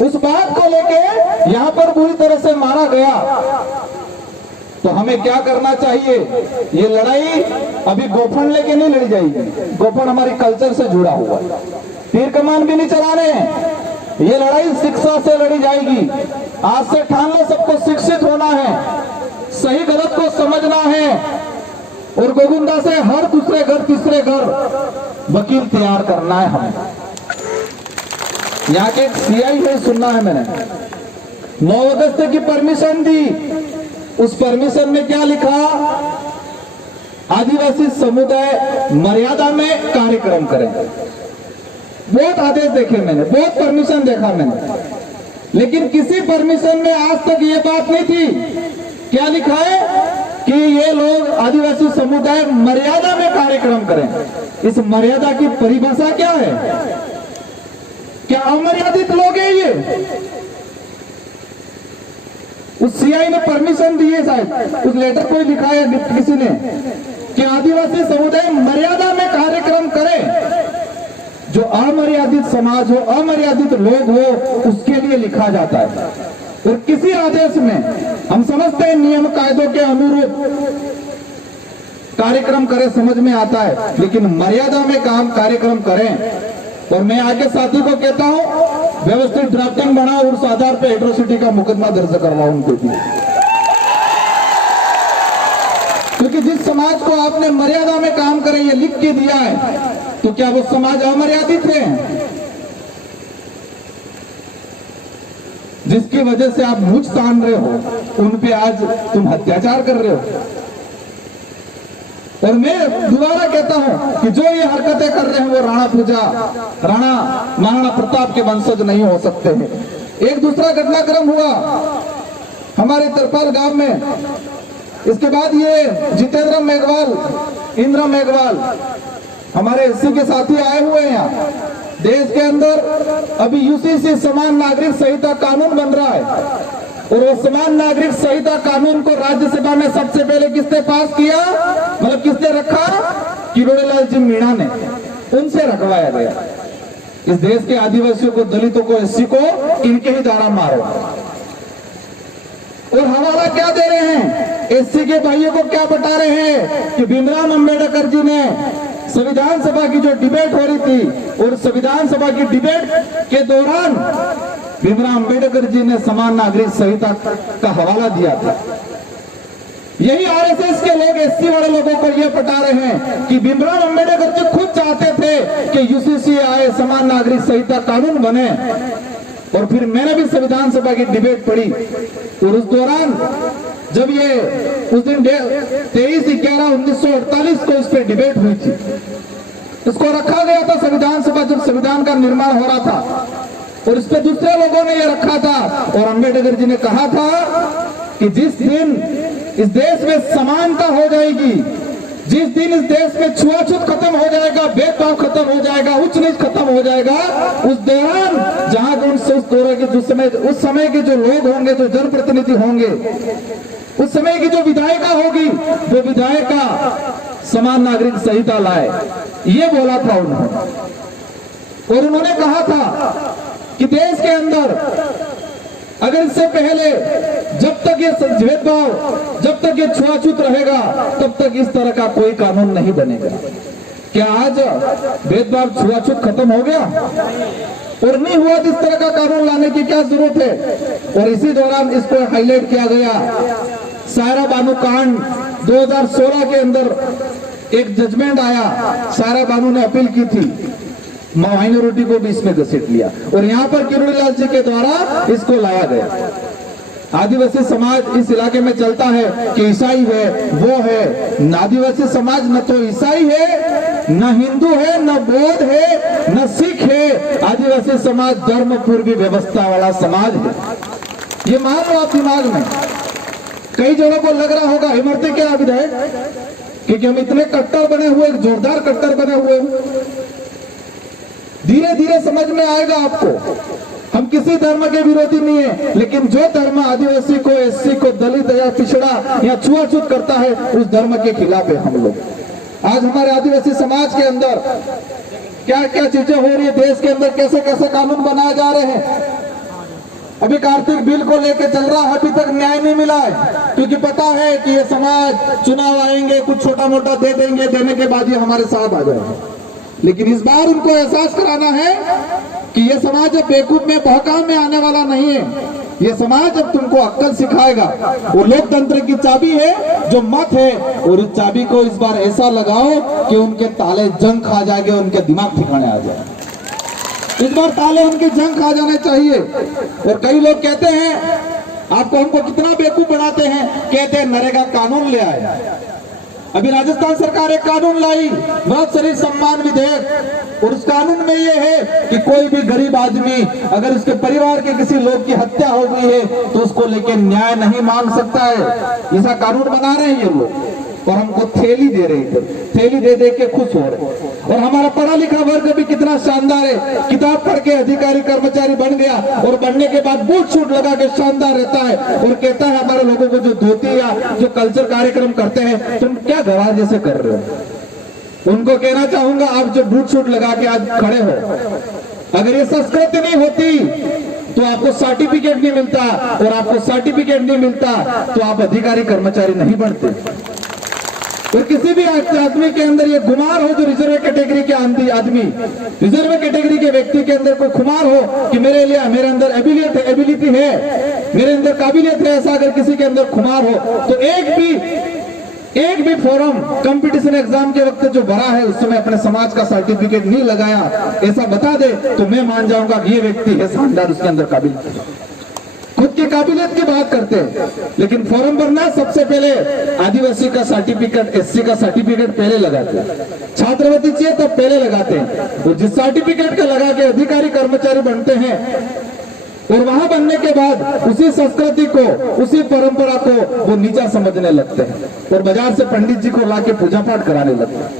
उस बात को लेके यहाँ पर बुरी तरह से मारा गया। तो हमें क्या करना चाहिए? ये लड़ाई अभी गोफन लेके नहीं लड़ी जाएगी। गोफन हमारी कल्चर से जुड़ा हुआ है, तीर कमान भी नहीं चलाने हैं। ये लड़ाई शिक्षा से लड़ी जाएगी। आज से ठान लो, सबको शिक्षित होना है, सही गलत को समझना है, और गोविंदा से हर दूसरे घर तीसरे घर वकील तैयार करना है हमें। यहाँ के सीआई है, सुनना है मैंने, 9 अगस्त की परमिशन दी। उस परमिशन में क्या लिखा? आदिवासी समुदाय मर्यादा में कार्यक्रम करें। बहुत आदेश देखे मैंने, बहुत परमिशन देखा मैंने, लेकिन किसी परमिशन में आज तक ये बात नहीं थी। क्या लिखा है कि ये लोग आदिवासी समुदाय मर्यादा में कार्यक्रम करें। इस मर्यादा की परिभाषा क्या है? क्या अमर्यादित लोग हैं ये? उस सीआई ने परमिशन दी है, शायद उस लेटर को लिखा है किसी ने कि आदिवासी समुदाय मर्यादा में कार्यक्रम करे। जो अमर्यादित समाज हो, अमर्यादित लोग हो, उसके लिए लिखा जाता है। और किसी आदेश में हम समझते हैं नियम कायदों के अनुरूप कार्यक्रम करें, समझ में आता है, लेकिन मर्यादा में काम कार्यक्रम करें। और मैं आगे साथी को कहता हूं, व्यवस्थित ड्राफ्टिंग बनाओ और उस आधार पे एट्रोसिटी का मुकदमा दर्ज करवाओ उनके लिए। क्योंकि जिस समाज को आपने मर्यादा में काम करें ये लिख के दिया है, तो क्या वो समाज अमर्यादित है? जिसकी वजह से आप मुझ तान रहे हो, उन पे आज तुम अत्याचार कर रहे हो। और मैं दोबारा कहता हूं कि जो ये हरकतें कर रहे हैं वो राणा पूजा, राणा महाराणा प्रताप के वंशज नहीं हो सकते हैं। एक दूसरा घटनाक्रम हुआ हमारे तरपाल गांव में। इसके बाद ये जितेंद्र मेघवाल, इंद्र मेघवाल, हमारे एससी के साथी आए हुए हैं यहाँ। देश के अंदर अभी यूसीसी समान नागरिक संहिता कानून बन रहा है, और वो समान नागरिक संहिता कानून को राज्यसभा में सबसे पहले किसने पास किया, मतलब किसने रखा? किरोड़ीलाल जी मीणा ने, उनसे रखवाया गया। इस देश के आदिवासियों को, दलितों को, एससी को इनके ही द्वारा मारो। और हवाला क्या दे रहे हैं? एससी के भाइयों को क्या बता रहे हैं कि भीमराव अंबेडकर जी ने संविधान सभा की जो डिबेट हो रही थी, और संविधान सभा की डिबेट के दौरान भीमराव अंबेडकर जी ने समान नागरिक संहिता का हवाला दिया था। यही आरएसएस के लोग एससी वाले लोगों को यह बता रहे हैं कि भीमराव अंबेडकर जी खुद चाहते थे कि यूसीसी आए, समान नागरिक संहिता कानून बने। और फिर मैंने भी संविधान सभा की डिबेट पढ़ी, और उस दौरान जब ये उस दिन 23/11/1948 को इस पे डिबेट हुई थी, इसको रखा गया था संविधान सभा, जब संविधान का निर्माण हो रहा था, और इस पे दूसरे लोगों ने ये रखा था। और अंबेडकर जी ने कहा था कि जिस दिन इस देश में समानता हो जाएगी, जिस दिन इस देश में छुआछूत खत्म हो जाएगा, भेदभाव खत्म हो जाएगा, उच्च नीच खत्म हो जाएगा, उस दौरान जहां उस दौर के उस समय के जो लोग होंगे, जो जनप्रतिनिधि होंगे, उस समय की जो विधायिका होगी, वो विधायिका समान नागरिक संहिता लाए। ये बोला था उन्होंने। और उन्होंने कहा था कि देश के अंदर अगर इससे पहले जब तक ये भेदभाव, जब तक ये छुआछूत रहेगा, तब तक इस तरह का कोई कानून नहीं बनेगा। क्या आज भेदभाव छुआछूत खत्म हो गया? और नहीं हुआ, इस तरह का कानून लाने की क्या जरूरत है? और इसी दौरान इसको हाईलाइट किया गया। सायरा बानू कांड 2016 के अंदर एक जजमेंट आया, सायरा बानू ने अपील की थी, माइनॉरिटी को भी इसमें घसीट लिया, और यहाँ पर किरोड़ीलाल जी के द्वारा इसको लाया गया। आदिवासी समाज इस इलाके में चलता है कि ईसाई है, वो है। आदिवासी समाज न तो ईसाई है, न हिंदू है, न बौद्ध है, न सिख है। आदिवासी समाज धर्म पूर्वी व्यवस्था वाला समाज है। ये मान लो आप दिमाग में। कई जनों को लग रहा होगा इमरते क्या विधायक, क्योंकि हम इतने कट्टर बने हुए, जोरदार कट्टर बने हुए। धीरे धीरे समझ में आएगा आपको। हम किसी धर्म के विरोधी नहीं है, लेकिन जो धर्म आदिवासी को, एससी को, दलित या पिछड़ा या छुआछूत करता है, उस धर्म के खिलाफ है हम लोग। आज हमारे आदिवासी समाज के अंदर क्या क्या चीजें हो रही है, देश के अंदर कैसे कैसे कानून बनाए जा रहे हैं। अभी कार्तिक बिल को लेके चल रहा है, अभी तक न्याय नहीं मिला है, क्योंकि पता है कि ये समाज चुनाव आएंगे, कुछ छोटा मोटा दे देंगे, देने के बाद ये हमारे साथ आ जाएंगे। लेकिन इस बार उनको एहसास कराना है कि ये समाज अब बेवकूफ में बहकाव में आने वाला नहीं है। ये समाज अब तुमको अक्ल सिखाएगा। वो लोकतंत्र की चाबी है जो मत है, और उस चाबी को इस बार ऐसा लगाओ कि उनके ताले जंग खा जाएंगे, उनके दिमाग ठिकाने आ जाए। इस बार ताले उनके जंग खा जाने चाहिए। और कई लोग कहते हैं आपको हमको कितना बेवकूफ बनाते हैं, कहते हैं नरेगा कानून ले आए। अभी राजस्थान सरकार एक कानून लाई, बहुत शरीर सम्मान विधेयक, और उस कानून में ये है कि कोई भी गरीब आदमी अगर उसके परिवार के किसी लोग की हत्या हो गई है तो उसको लेके न्याय नहीं मांग सकता है। ऐसा कानून बना रहे हैं ये लोग, और हमको थैली दे रहे थे, थैली दे दे के खुश हो रहे। और हमारा पढ़ा लिखा वर्ग भी कितना शानदार है, किताब पढ़ के अधिकारी कर्मचारी बन गया, और बनने के बाद बूट शूट लगा के शानदार रहता है, और कहता है हमारे लोगों को जो धोती या जो कल्चर कार्यक्रम करते हैं तुम क्या गवार जैसे कर रहे हो। उनको कहना चाहूंगा आप जो बूट शूट लगा के आज खड़े हो, अगर ये संस्कृति नहीं होती तो आपको सर्टिफिकेट नहीं मिलता, और आपको सर्टिफिकेट नहीं मिलता तो आप अधिकारी कर्मचारी नहीं बनते। और किसी भी आदमी के अंदर ये खुमार हो, जो रिजर्व कैटेगरी के आदमी, रिजर्व कैटेगरी के व्यक्ति के अंदर कोई खुमार हो कि मेरे अंदर एबिलिटी है, मेरे अंदर काबिलियत है, ऐसा अगर किसी के अंदर खुमार हो तो एक भी फोरम कंपटीशन एग्जाम के वक्त जो भरा है उस समय अपने समाज का सर्टिफिकेट नहीं लगाया, ऐसा बता दे तो मैं मान जाऊंगा कि ये व्यक्ति है शानदार, उसके अंदर काबिलियत, खुद की काबिलियत की बात करते हैं। लेकिन फॉर्म भरना सबसे पहले आदिवासी का सर्टिफिकेट, एससी का सर्टिफिकेट पहले लगाते हैं, छात्रवृत्ति चाहिए तब पहले लगाते हैं, और जिस सर्टिफिकेट का लगा के अधिकारी कर्मचारी बनते हैं, और वहां बनने के बाद उसी संस्कृति को, उसी परंपरा को वो नीचा समझने लगते हैं, और बाजार से पंडित जी को लाके पूजा पाठ कराने लगते हैं।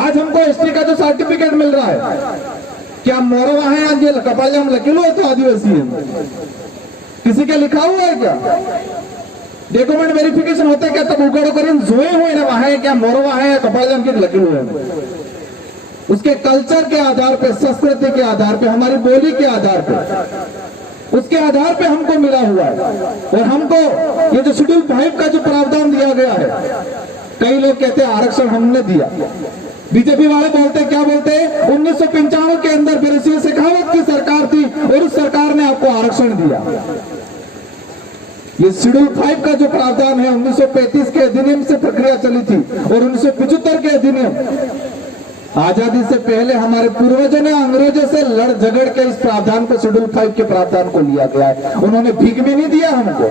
आज हमको एसटी का जो सर्टिफिकेट मिल रहा है, क्या मोरवा है आज कपाल हम लकीलो है तो आदिवासी है, किसी के लिखा हुआ है क्या? डॉक्यूमेंट वेरिफिकेशन होता है क्या? तब उगड़ करें जोए हुए ना वहां है क्या मोरवा है कपाल के लकीलो है। उसके कल्चर के आधार पे, संस्कृति के आधार पे, हमारी बोली के आधार पे, उसके आधार पे हमको मिला हुआ है। और हमको ये जो शेड्यूल 5 का जो प्रावधान दिया गया है, कई लोग कहते हैं आरक्षण हमने दिया, बीजेपी वाले बोलते क्या बोलते हैं 1995 के अंदर फिर शेखावत की सरकार थी और उस सरकार ने आपको आरक्षण दिया। ये शेड्यूल 5 का जो प्रावधान है 1935 के अधिनियम से प्रक्रिया चली थी, और 1975 के अधिनियम, आजादी से पहले हमारे पूर्वजों ने अंग्रेजों से लड़ झगड़ के इस प्रावधान को, शेड्यूल 5 के प्रावधान को लिया गया है। उन्होंने भीख भी नहीं दिया हमको।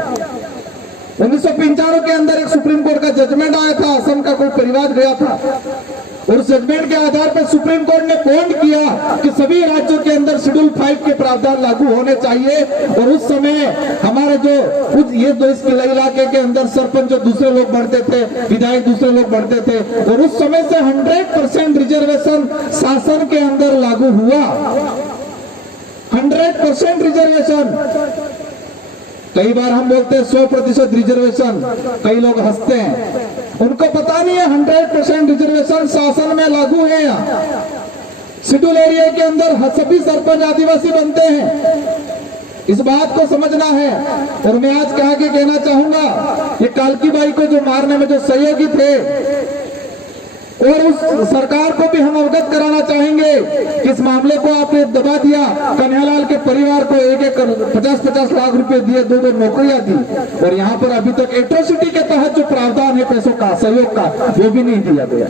1995 के अंदर एक सुप्रीम कोर्ट का जजमेंट आया था, असम का कोई परिवार गया था, और उस जजमेंट के आधार पर सुप्रीम कोर्ट ने पॉइंट किया कि सभी राज्यों के अंदर शेड्यूल 5 के प्रावधान लागू होने चाहिए। और उस समय हमारे जो ये दो इस इलाके के अंदर सरपंच जो दूसरे लोग बढ़ते थे, विधायक दूसरे लोग बढ़ते थे, और उस समय से 100% रिजर्वेशन शासन के अंदर लागू हुआ। 100% रिजर्वेशन। कई बार हम बोलते हैं 100% रिजर्वेशन, कई लोग हंसते हैं, उनको पता नहीं है 100% रिजर्वेशन शासन में लागू है। यहाँ शेड्यूल एरिया के अंदर सभी सरपंच आदिवासी बनते हैं, इस बात को समझना है। और मैं आज कहा के कहना चाहूंगा, ये कालकी बाई को जो मारने में जो सहयोगी थे, और उस सरकार को भी हम अवगत कराना चाहेंगे कि इस मामले को आपने दबा दिया। कन्हैयालाल के परिवार को 50-50 लाख रुपए दिए, 2 नौकरियां दी, और यहाँ पर अभी तक एट्रोसिटी के तहत जो प्रावधान है पैसों का, सहयोग का, वो भी नहीं दिया गया।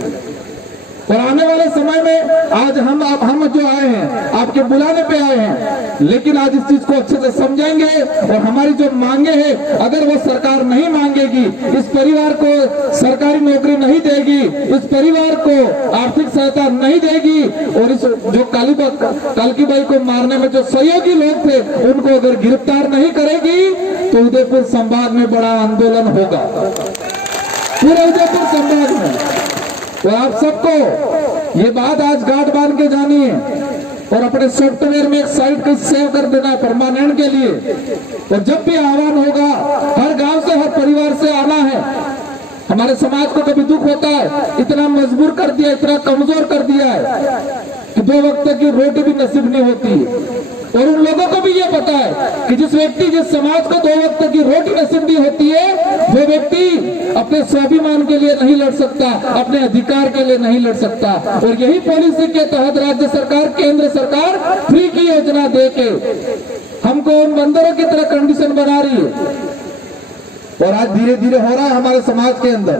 और आने वाले समय में आज हम जो आए हैं आपके बुलाने पे आए हैं, लेकिन आज इस चीज को अच्छे से समझेंगे, और हमारी जो मांगे हैं अगर वो सरकार नहीं मांगेगी, इस परिवार को सरकारी नौकरी नहीं देगी, इस परिवार को आर्थिक सहायता नहीं देगी, और इस जो कालकी बाई को मारने में जो सहयोगी लोग थे उनको अगर गिरफ्तार नहीं करेगी तो उदयपुर संभाग में बड़ा आंदोलन होगा, पूरे उदयपुर संभाग में। तो आप सबको ये बात आज गांठ बांध के जानी है, और अपने सॉफ्टवेयर में एक साइट को सेव कर देना है परमानेंट के लिए। और जब भी आह्वान होगा, हर गांव से, हर परिवार से आना है। हमारे समाज को कभी दुख होता है, इतना मजबूर कर दिया, इतना कमजोर कर दिया है कि 2 वक्त की रोटी भी नसीब नहीं होती। और उन लोगों को भी ये पता है कि जिस व्यक्ति, जिस समाज को 2 वक्त की रोटी नसीब नहीं होती है, वो व्यक्ति अपने स्वाभिमान के लिए नहीं लड़ सकता, अपने अधिकार के लिए नहीं लड़ सकता। और यही पॉलिसी के तहत राज्य सरकार, केंद्र सरकार फ्री की योजना देके हमको उन बंदरों की तरह कंडीशन बना रही है। और आज धीरे धीरे हो रहा है हमारे समाज के अंदर।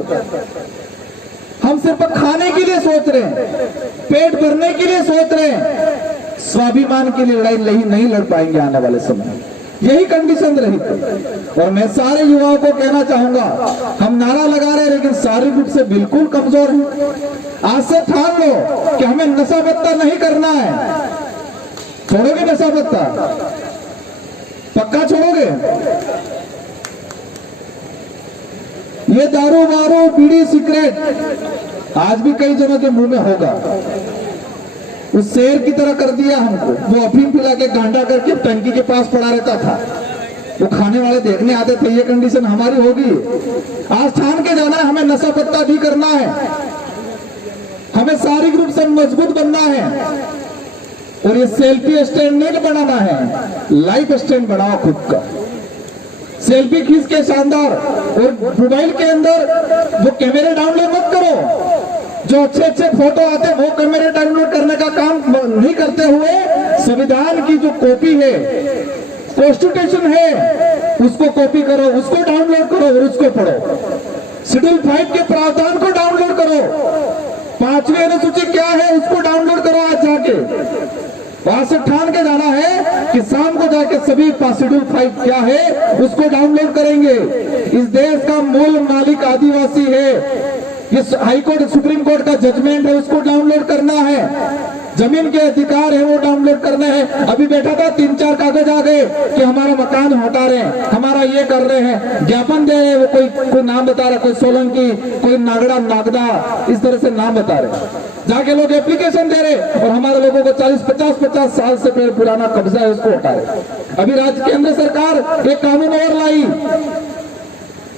हम सिर्फ खाने के लिए सोच रहे हैं, पेट भरने के लिए सोच रहे हैं, स्वाभिमान के लिए लड़ाई नहीं लड़ पाएंगे आने वाले समय। यही कंडीशन रही थी। और मैं सारे युवाओं को कहना चाहूंगा, हम नारा लगा रहे हैं लेकिन शारीरिक रूप से बिल्कुल कमजोर हैं। आज से ठान लो कि हमें नशा पत्ता नहीं करना है। छोड़ोगे नशा पत्ता? पक्का छोड़ोगे? ये दारू वारू बीड़ी सिगरेट आज भी कई जनों के मुंह में होगा। उस शेर की तरह कर दिया हमको। वो अफीम पिला के गांडा करके टंकी के पास पड़ा रहता था, वो खाने वाले देखने आते थे। ये कंडीशन हमारी होगी। आज ठान के जाना है, हमें नशा पत्ता भी करना है, हमें शारीरिक रूप से मजबूत बनना है। और ये सेल्फी स्टैंड नहीं बनाना है, लाइफ स्टैंड बनाओ खुद का। सेल्फी खींच के शानदार, और मोबाइल के अंदर वो कैमरे डाउनलोड मत करो। जो अच्छे फोटो आते हैं वो कैमरे डाउनलोड करने का काम नहीं करते हुए, संविधान की जो कॉपी है, कॉन्स्टिट्यूशन है, उसको कॉपी करो, उसको डाउनलोड करो और उसको पढ़ो। शेड्यूल 5 के प्रावधान को डाउनलोड करो। 5वीं अनुसूची क्या है उसको डाउनलोड करो। आज जाके वहां से ठान के जाना है कि शाम को जाके सभी शेड्यूल 5 क्या है उसको डाउनलोड करेंगे। इस देश का मूल मालिक आदिवासी है। ये हाई कोर्ट, सुप्रीम कोर्ट का जजमेंट है, उसको डाउनलोड करना है। जमीन के अधिकार है वो डाउनलोड करना है। अभी बैठा था 3-4 कागज आ गए कि हमारा मकान हटा रहे हैं, हमारा ये कर रहे हैं, ज्ञापन दे रहे, वो कोई नाम बता रहा, कोई सोलंकी, कोई नागड़ा, नागदा, इस तरह से नाम बता रहे। जाके लोग एप्लीकेशन दे रहे और हमारे लोगों को 40-50 साल से पुराना कब्जा है उसको हटा रहे। अभी राज्य केंद्र सरकार एक कानून और लाई,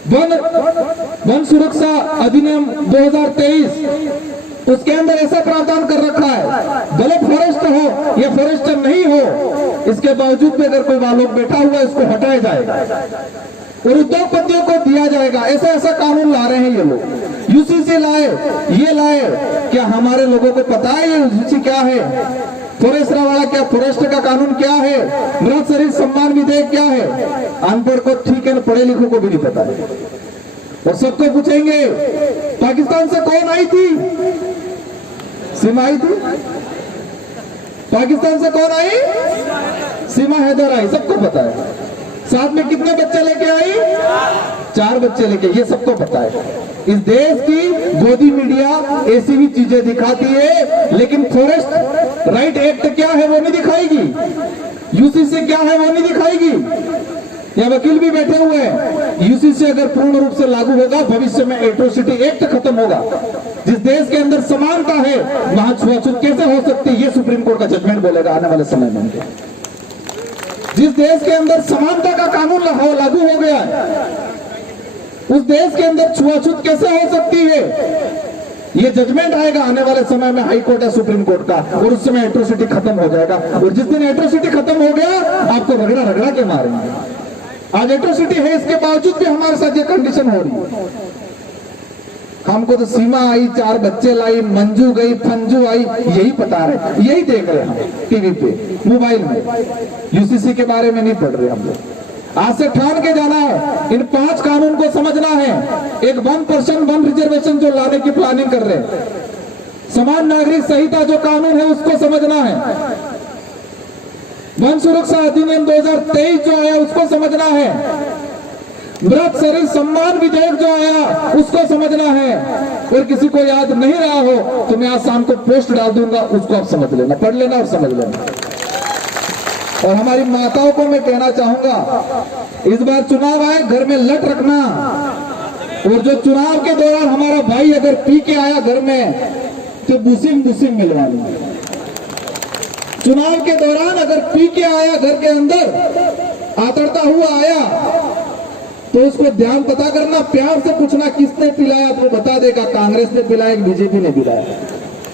वन सुरक्षा अधिनियम 2023। उसके अंदर ऐसा प्रावधान कर रखा है, भले फॉरेस्ट हो या फॉरेस्ट नहीं हो, इसके बावजूद भी अगर कोई वालों बैठा हुआ है उसको हटाया जाएगा और उद्योगपतियों को दिया जाएगा। ऐसा कानून ला रहे हैं ये लोग। यूसीसी लाए, ये लाए, क्या हमारे लोगों को पता है ये यूसीसी क्या है? फॉरेस्ट वाला क्या, फॉरेस्ट का कानून क्या है? मृत शरीर सम्मान विधेयक क्या है? अनपढ़ को ठीक है, पढ़े लिखों को भी नहीं पता है। और सबको पूछेंगे पाकिस्तान से कौन आई थी? सीमा आई थी। पाकिस्तान से कौन आई? सीमा हैदर आई, सबको पता है। साथ में कितने बच्चे लेके आई? 4 बच्चे लेके, ये सबको पता है। इस देश की गोदी मीडिया ऐसी भी चीजें दिखाती है, लेकिन फॉरेस्ट राइट एक्ट क्या है वो नहीं दिखाएगी, यूसीसी क्या है वो नहीं दिखाएगी। या वकील भी बैठे हुए हैं। यूसीसी अगर पूर्ण रूप से लागू होगा, भविष्य में एट्रोसिटी एक्ट खत्म होगा। जिस देश के अंदर समानता है वहां छुआछूत कैसे हो सकती है, ये सुप्रीम कोर्ट का जजमेंट बोलेगा आने वाले समय में। जिस देश के अंदर समानता का कानून लागू हो गया है, उस देश के अंदर छुआछूत कैसे हो सकती है, ये जजमेंट आएगा आने वाले समय में हाई कोर्ट या सुप्रीम कोर्ट का, और उस समय एट्रोसिटी खत्म हो जाएगा। और जिस दिन एट्रोसिटी खत्म हो गया, आपको रगड़ा के मारेंगे। आज एट्रोसिटी है, इसके बावजूद भी हमारे साथ ये कंडीशन हो रही है। हमको तो सीमा आई, 4 बच्चे लाई, मंजू गई, फंजू आई, यही बता रहे, यही देख रहे हम टीवी पे, मोबाइल में। यूसीसी के बारे में नहीं पढ़ रहे हम लोग। आज से ठान के जाना है, इन 5 कानून को समझना है। एक 1% 1 रिजर्वेशन जो लाने की प्लानिंग कर रहे हैं, समान नागरिक संहिता जो कानून है उसको समझना है, वन सुरक्षा अधिनियम 2023 जो आया उसको समझना है, मृत शरीर सम्मान विधेयक जो आया उसको समझना है। और किसी को याद नहीं रहा हो तो मैं आज शाम को पोस्ट डाल दूंगा, उसको आप समझ लेना, पढ़ लेना और समझ लेना। और हमारी माताओं को मैं कहना चाहूंगा, इस बार चुनाव आए, घर में लट रखना। और जो चुनाव के दौरान हमारा भाई अगर पी के आया घर में तो बुसिंग मिलवानी। चुनाव के दौरान अगर पी के आया घर के अंदर, आतरता हुआ आया, तो उसको ध्यान पता करना, प्यार से पूछना किसने पिलाया, तो बता देगा कांग्रेस ने पिलाया, बीजेपी ने पिलाया।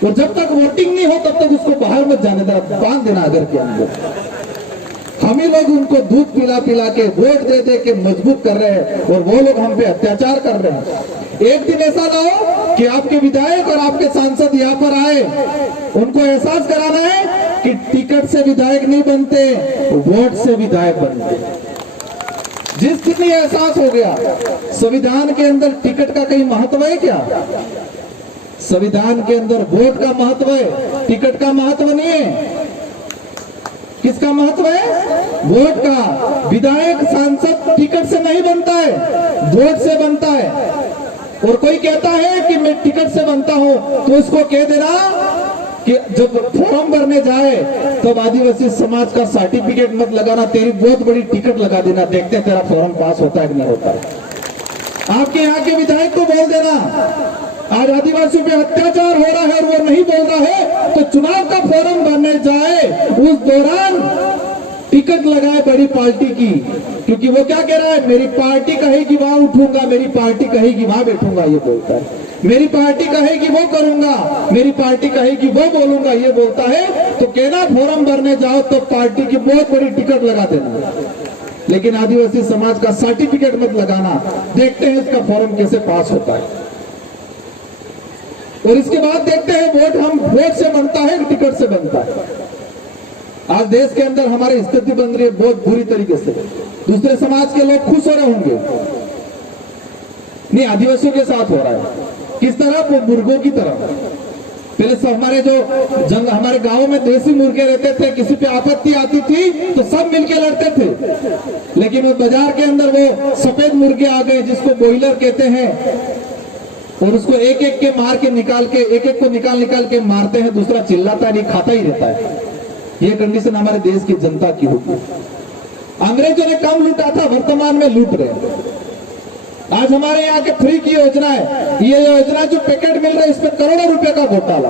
और जब तक वोटिंग नहीं हो तब तक उसको बाहर मत जाने देना, बांध देना घर के अंदर। हम ही लोग उनको दूध पिला पिला के वोट दे दे के मजबूत कर रहे हैं और वो लोग हम पे अत्याचार कर रहे हैं। एक दिन ऐसा ना हो कि आपके विधायक और आपके सांसद यहाँ पर आए, उनको एहसास कराना है कि टिकट से विधायक नहीं बनते, वोट से विधायक बनते। जिस दिन ये एहसास हो गया संविधान के अंदर टिकट का कहीं महत्व है क्या? संविधान के अंदर वोट का महत्व है, टिकट का महत्व नहीं है। किसका महत्व है? वोट का। विधायक सांसद टिकट से नहीं बनता है, वोट से बनता है। और कोई कहता है कि मैं टिकट से बनता हूं, तो उसको कह देना कि जब फॉर्म भरने जाए तब आदिवासी समाज का सर्टिफिकेट मत लगाना, तेरी बहुत बड़ी टिकट लगा देना, देखते हैं तेरा फॉर्म पास होता है कि नहीं होता है। आपके यहाँ के विधायक को बोल देना आज आदिवासियों पे अत्याचार हो रहा है और वो नहीं बोल रहा है, तो चुनाव का फॉर्म भरने जाए उस दौरान टिकट लगाए बड़ी पार्टी की, क्योंकि वो क्या कह रहा है, मेरी पार्टी कहेगी वहां उठूंगा, मेरी पार्टी कहेगी वहां बैठूंगा, ये बोलता है। मेरी पार्टी कहेगी वो करूंगा, मेरी पार्टी कहेगी वो बोलूंगा, ये बोलता है। तो कहना फॉर्म भरने जाओ तो पार्टी की बहुत बड़ी टिकट लगा देना, लेकिन आदिवासी समाज का सर्टिफिकेट मत लगाना, देखते हैं इसका फॉर्म कैसे पास होता है। और इसके बाद देखते हैं वोट हम वोट से बनता है, टिकट से बनता है। आज देश के अंदर हमारी स्थिति बन रही है बहुत बुरी तरीके से। दूसरे समाज के लोग खुश हो रहे होंगे, नहीं आदिवासियों के साथ हो रहा है। किस तरह? वो मुर्गों की तरह। पहले सब हमारे जो हमारे गांव में देसी मुर्गे रहते थे, किसी पे आपत्ति आती थी तो सब मिलके लड़ते थे। लेकिन वो बाजार के अंदर वो सफेद मुर्गे आ गए जिसको बॉयलर कहते हैं, और उसको एक एक के मार के निकाल के एक एक को निकाल के मारते हैं, दूसरा चिल्लाता नहीं, खाता ही रहता है। ये कंडीशन हमारे देश की जनता की होगी। अंग्रेजों ने कम लूटा था, वर्तमान में लूट रहे हैं। आज हमारे यहाँ के फ्री की योजना है, ये योजना जो पैकेट मिल रहा है इसमें करोड़ों रुपए का घोटाला।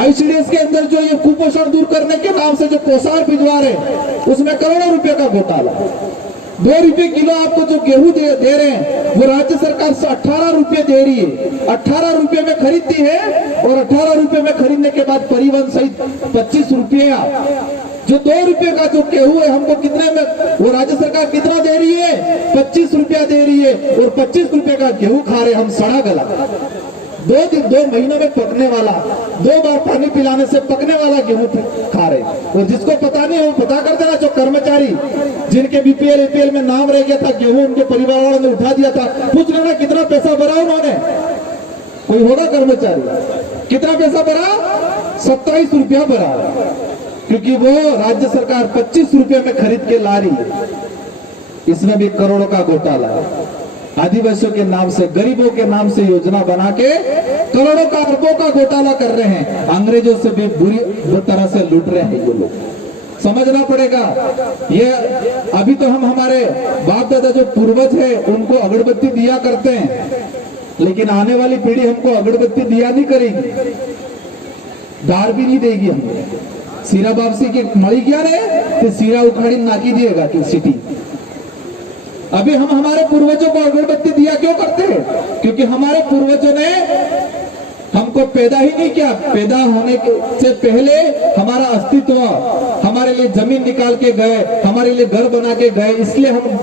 आईसीडीएस के अंदर जो ये कुपोषण दूर करने के नाम से जो पोषण भिजवा रहे उसमें करोड़ों रुपए का घोटाला। 2 रुपए किलो आपको जो गेहूं दे रहे हैं वो राज्य सरकार से 18 रुपए दे रही है, 18 रुपए में खरीदती है, और 18 रुपए में खरीदने के बाद परिवहन सहित 25 रुपया। जो 2 रुपए का जो गेहूं है हमको कितने में वो राज्य सरकार कितना दे रही है? 25 रुपया दे रही है, और 25 रुपए का गेहूं खा रहे हम, सड़ा गला। 2 महीनों में पकने वाला, 2 बार पानी पिलाने से पकने वाला गेहूं खा रहे। और जिसको पता नहीं वो पता कर देना, जो कर्मचारी जिनके बीपीएल एपीएल में नाम रह गया था, गेहूं उनके परिवार वालों ने उठा दिया था, पूछ लेना कितना पैसा भरा उन्होंने। कोई होगा कर्मचारी, कितना पैसा भरा? 27 रुपया भरा, क्योंकि वो राज्य सरकार 25 रुपए में खरीद के ला रही है। इसमें भी करोड़ों का घोटाला है। आदिवासियों के नाम से, गरीबों के नाम से योजना बना के करोड़ों का अरबों का घोटाला कर रहे हैं। अंग्रेजों से भी बुरी तरह से लूट रहे हैं ये लोग, समझना पड़ेगा। ये अभी तो हम हमारे बाप दादा जो पूर्वज है उनको अगरबत्ती दिया करते हैं, लेकिन आने वाली पीढ़ी हमको अगरबत्ती दिया नहीं करेगी, दार भी नहीं देगी। हमको सीरा वापसी की मरी गया ने तो सीरा उखाड़ी नाकी दिएगा कि सिटी। अभी हम हमारे पूर्वजों को अगरबत्ती दिया क्यों करते हैं? क्योंकि हमारे पूर्वजों ने हमको पैदा ही नहीं किया, पैदा होने से पहले हमारा अस्तित्व, हमारे लिए जमीन निकाल के गए, हमारे लिए घर बना के गए, इसलिए हम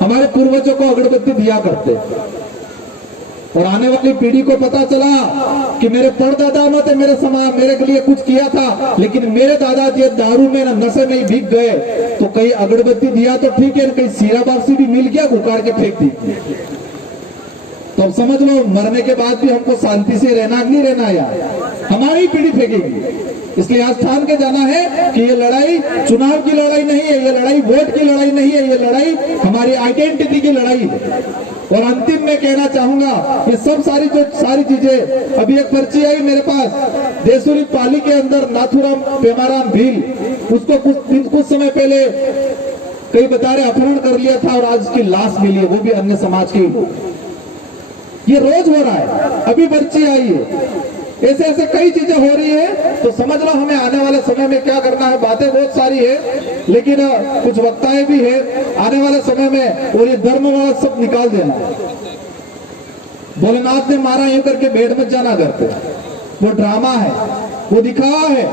हमारे पूर्वजों को अगरबत्ती दिया करते। और आने वाली पीढ़ी को पता चला कि मेरे परदादा ने मेरे लिए कुछ किया था, लेकिन मेरे दादाजी दारू में नशे में ही भीग गए, तो कहीं अगरबत्ती दिया तो ठीक है, कहीं सीरा बारसी भी मिल गया, उखाड़ के फेंक दी। तो अब समझ लो मरने के बाद भी हमको शांति से रहना नहीं रहना यार, हमारी पीढ़ी फेंकेगी। इसलिए आज ठान के जाना है कि ये लड़ाई चुनाव की लड़ाई नहीं है, ये लड़ाई वोट की लड़ाई नहीं है, ये लड़ाई हमारी आइडेंटिटी की लड़ाई है। और अंतिम में कहना चाहूंगा ये सब सारी चीजें, अभी एक पर्ची आई मेरे पास, देसुरी पाली के अंदर नाथुराम पेमाराम भील, उसको कुछ समय पहले कई बता रहे अपहरण कर लिया था और आज उसकी लाश मिली है, वो भी अन्य समाज के लोग। ये रोज हो रहा है, अभी पर्ची आई है, ऐसे ऐसे कई चीजें हो रही है। तो समझ लो हमें आने वाले समय में क्या करना है। बातें बहुत सारी है, लेकिन कुछ वक्ताएं भी है आने वाले समय में, और ये धर्म वाला सब निकाल देना। भोलेनाथ ने मारा यूं करके भेड़ मत जाना करते, वो ड्रामा है, वो दिखावा है।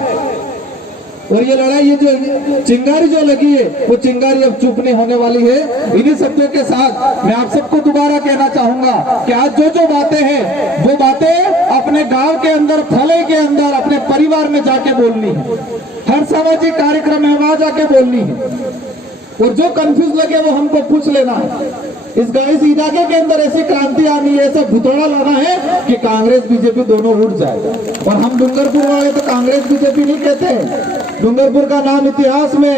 और ये लड़ाई, ये जो चिंगारी जो लगी है, वो चिंगारी अब चुप नहीं होने वाली है। इन्हीं शब्दों के साथ मैं आप सबको दोबारा कहना चाहूंगा कि आज जो जो बातें हैं, वो बातें अपने गांव के अंदर, थले के अंदर, अपने परिवार में जाके बोलनी है। हर सामाजिक कार्यक्रम है वहां जाके बोलनी है। और जो कंफ्यूज लगे वो हमको पूछ लेना है। इस इलाके के अंदर ऐसी क्रांति आनी है, ऐसा भुतोड़ा लाना है कि कांग्रेस बीजेपी दोनों उठ जाए। और हम डूंगरपुर वाले तो कांग्रेस बीजेपी नहीं कहते। डूंगरपुर का नाम इतिहास में,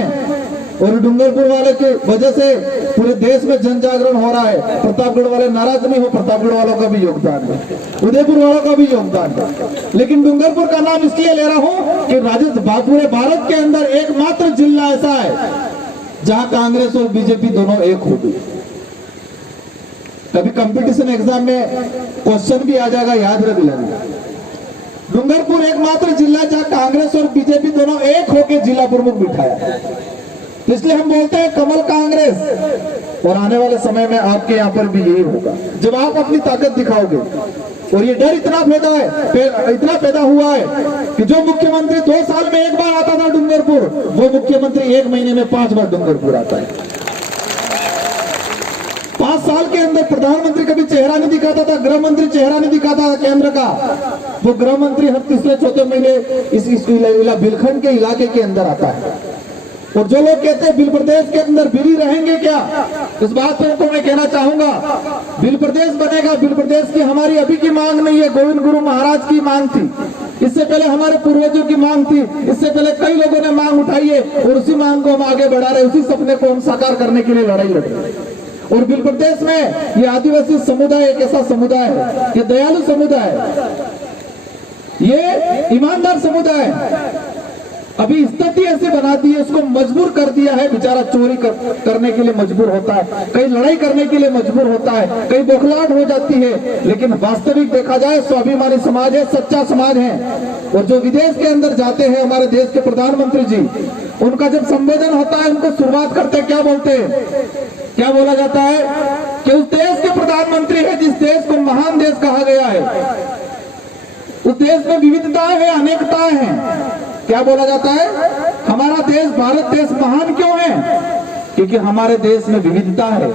और डूंगरपुर वाले की वजह से पूरे देश में जन जागरण हो रहा है। प्रतापगढ़ वाले नाराज नहीं हो, प्रतापगढ़ वालों का भी योगदान है, उदयपुर वालों का भी योगदान है। लेकिन डूंगरपुर का नाम इसलिए ले रहा हूं कि राजस्थान, पूरे भारत के अंदर एकमात्र जिला ऐसा है जहां कांग्रेस और बीजेपी दोनों एक हो गई। कभी कंपटीशन एग्जाम में क्वेश्चन भी आ जाएगा, याद रख लेना। डूंगरपुर एकमात्र जिला जहां कांग्रेस और बीजेपी दोनों एक होकर जिला प्रमुख बिठाया। इसलिए हम बोलते हैं कमल कांग्रेस। और आने वाले समय में आपके यहाँ पर भी यही होगा जब आप अपनी ताकत दिखाओगे। और ये डर इतना पैदा हुआ है कि जो मुख्यमंत्री 2 साल में एक बार आता था डूंगरपुर, वो मुख्यमंत्री 1 महीने में 5 बार डूंगरपुर आता है। 5 साल के अंदर प्रधानमंत्री कभी चेहरा नहीं दिखाता था, गृह मंत्री चेहरा नहीं दिखाता था केंद्र का, वो गृह मंत्री हर तीसरे चौथे महीने इस बिलखंड के इलाके के अंदर आता है। और जो लोग कहते हैं बिल प्रदेश के अंदर बिल रहेंगे क्या, इस बात पर मैं कहना चाहूंगा, बिल प्रदेश बनेगा। बिल प्रदेश की हमारी अभी की मांग नहीं है, गोविंद गुरु महाराज की मांग थी, इससे पहले हमारे पूर्वजों की मांग थी, इससे पहले कई लोगों ने मांग उठाई है और उसी मांग को हम आगे बढ़ा रहे, उसी सपने को हम साकार करने के लिए लड़ाई लड़ रहे हैं। और बिल प्रदेश में ये आदिवासी समुदाय एक ऐसा समुदाय है, ये दयालु समुदाय है, ये ईमानदार समुदाय है। अभी स्थिति ऐसे बना दी है, उसको मजबूर कर दिया है, बेचारा चोरी करने के लिए मजबूर होता है, कहीं लड़ाई करने के लिए मजबूर होता है, कहीं बौखलाहट हो जाती है। लेकिन वास्तविक देखा जाए स्वाभिमानी समाज है, सच्चा समाज है। और जो विदेश के अंदर जाते हैं हमारे देश के प्रधानमंत्री जी, उनका जब संबोधन होता है, उनको शुरुआत करते क्या बोलते हैं, क्या बोला जाता है कि उस देश के प्रधानमंत्री है जिस देश को महान देश कहा गया है, उस देश में विविधताएं है, अनेकताएं हैं। क्या बोला जाता है, हमारा देश भारत देश महान क्यों है, क्योंकि हमारे देश में विविधता है,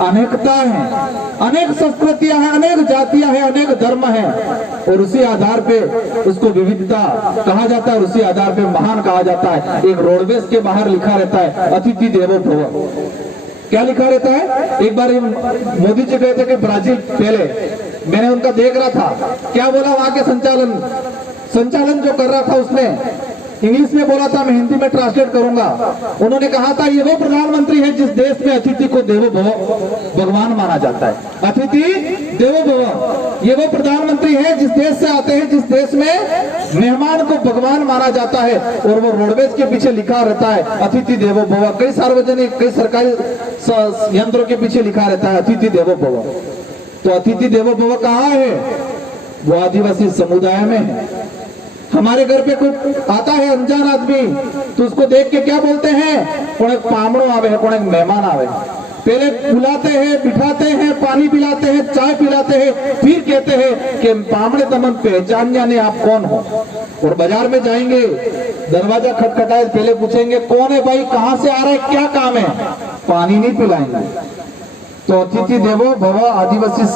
अनेकता है, अनेक संस्कृतियां हैं, अनेक जातियां हैं, अनेक धर्म हैं। और उसी आधार पे उसको विविधता कहा जाता है, उसी आधार पे महान कहा जाता है। एक रोडवेज के बाहर लिखा रहता है अतिथि देवो भव। क्या लिखा रहता है, एक बार मोदी जी गए थे कि ब्राजील, पहले मैंने उनका देख रहा था, क्या बोला वहां के संचालन जो कर रहा था उसने इंग्लिश में बोला था, मैं हिंदी में ट्रांसलेट करूंगा। उन्होंने कहा था ये वो प्रधानमंत्री है जिस देश में अतिथि को देवो भव भगवान माना जाता है। अतिथि देवो भव, ये वो प्रधानमंत्री है जिस देश से आते हैं, जिस देश में मेहमान को भगवान माना जाता है। और वो रोडवेज के पीछे लिखा रहता है अतिथि देवो भव। कई सार्वजनिक, कई सरकारी यंत्रों के पीछे लिखा रहता है अतिथि देवो भव। तो अतिथि देवो भव कहाँ है, वो आदिवासी समुदाय में है। हमारे घर पे कोई आता है अनजान आदमी, तो उसको देख के क्या बोलते हैं, कौन एक पामड़ो आवे है, कौन एक मेहमान आवे। पहले बुलाते हैं, बिठाते हैं, पानी पिलाते हैं, चाय पिलाते हैं, फिर कहते हैं कि पामड़े तमन पहचान जाने आप कौन हो। और बाजार में जाएंगे, दरवाजा खटखटाए, पहले पूछेंगे कौन है भाई, कहाँ से आ रहा है, क्या काम है, पानी नहीं पिलाएंगे। तो अतिथि देवो भव आदिवासी